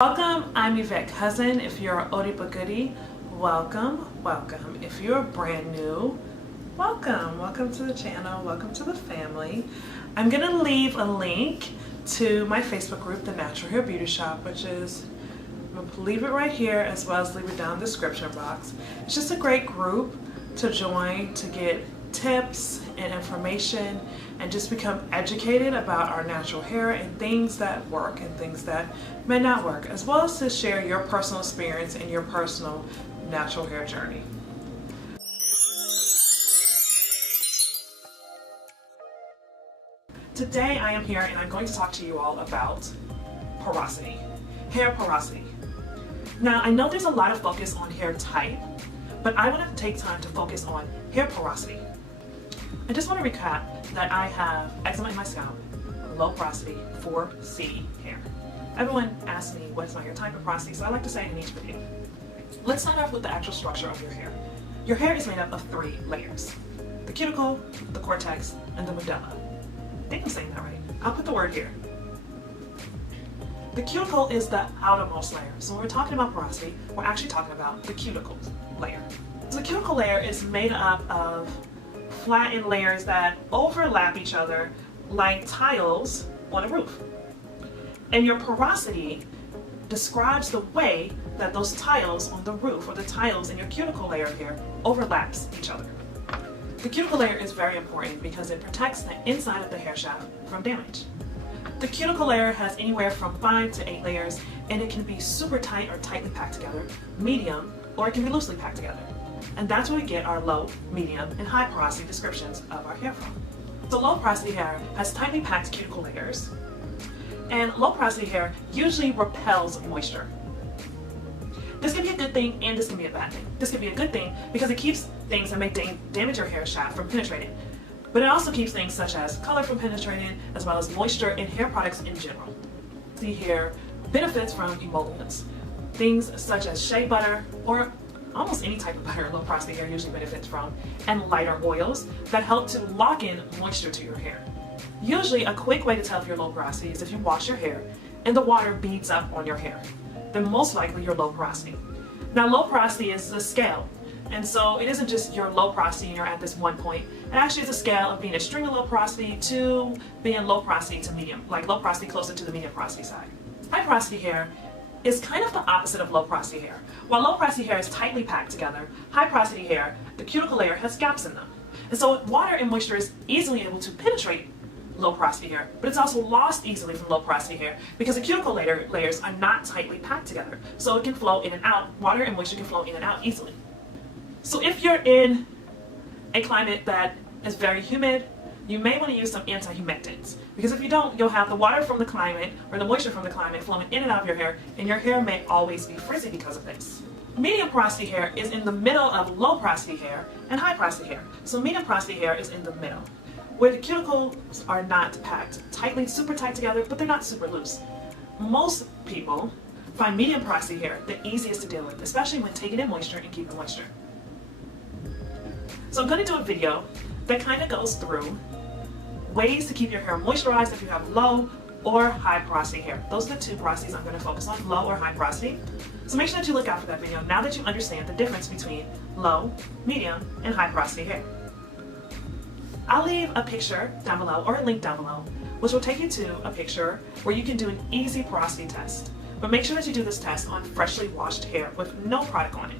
Welcome, I'm Yvette Cousin. If you're an oldie but goodie, welcome. If you're brand new, welcome to the channel, welcome to the family. I'm gonna leave a link to my Facebook group, The Natural Hair Beauty Shop, which is, I'm gonna leave it right here as well as leave it down in the description box. It's just a great group to join to get tips and information and just become educated about our natural hair and things that work and things that may not work, as well as to share your personal experience and your personal natural hair journey. Today I am here and I'm going to talk to you all about porosity, hair porosity. Now I know there's a lot of focus on hair type, but I want to take time to focus on hair porosity. I just want to recap that I have eczema in my scalp, low porosity, 4C hair. Everyone asks me what is my hair type and porosity, so I like to say in each video. Let's start off with the actual structure of your hair. Your hair is made up of 3 layers: the cuticle, the cortex, and the medulla. I think I'm saying that right. I'll put the word here. The cuticle is the outermost layer. So when we're talking about porosity, we're actually talking about the cuticle layer. So the cuticle layer is made up of flattened layers that overlap each other like tiles on a roof. And your porosity describes the way that those tiles on the roof or the tiles in your cuticle layer here overlaps each other. The cuticle layer is very important because it protects the inside of the hair shaft from damage. The cuticle layer has anywhere from 5 to 8 layers, and it can be super tight or tightly packed together, medium, or it can be loosely packed together. And that's where we get our low, medium, and high porosity descriptions of our hair from. So low porosity hair has tightly packed cuticle layers, and low porosity hair usually repels moisture. This can be a good thing and this can be a bad thing. This can be a good thing because it keeps things that may damage your hair shaft from penetrating, but it also keeps things such as color from penetrating, as well as moisture in hair products in general. The hair benefits from emollients, things such as shea butter or almost any type of butter low porosity hair usually benefits from, and lighter oils that help to lock in moisture to your hair. Usually a quick way to tell if you're low porosity is if you wash your hair and the water beads up on your hair. Then most likely you're low porosity. Now low porosity is a scale, and so it isn't just you're low porosity and you're at this one point. It actually is a scale of being extremely low porosity to being low porosity to medium, like low porosity closer to the medium porosity side. High porosity hair is kind of the opposite of low porosity hair. While low porosity hair is tightly packed together, high porosity hair, the cuticle layer has gaps in them. And so water and moisture is easily able to penetrate low porosity hair, but it's also lost easily from low porosity hair because the cuticle layers are not tightly packed together. So it can flow in and out, water and moisture can flow in and out easily. So if you're in a climate that is very humid, you may want to use some anti-humectants, because if you don't, you'll have the water from the climate or the moisture from the climate flowing in and out of your hair, and your hair may always be frizzy because of this. Medium porosity hair is in the middle of low porosity hair and high porosity hair. So medium porosity hair is in the middle, where the cuticles are not packed tightly, super tight together, but they're not super loose. Most people find medium porosity hair the easiest to deal with, especially when taking in moisture and keeping moisture. So I'm going to do a video that kind of goes through ways to keep your hair moisturized if you have low or high porosity hair. Those are the 2 porosities I'm going to focus on, low or high porosity. So make sure that you look out for that video now that you understand the difference between low, medium, and high porosity hair. I'll leave a picture down below or a link down below, which will take you to a picture where you can do an easy porosity test. But make sure that you do this test on freshly washed hair with no product on it.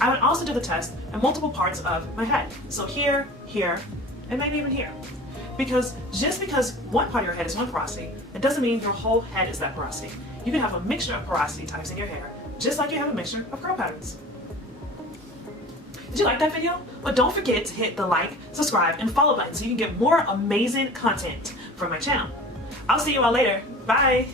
I would also do the test in multiple parts of my head. So here, here, and maybe even here. Because just because one part of your head is one porosity, it doesn't mean your whole head is that porosity. You can have a mixture of porosity types in your hair, just like you have a mixture of curl patterns. Did you like that video? Well, don't forget to hit the like, subscribe, and follow button so you can get more amazing content from my channel. I'll see you all later. Bye!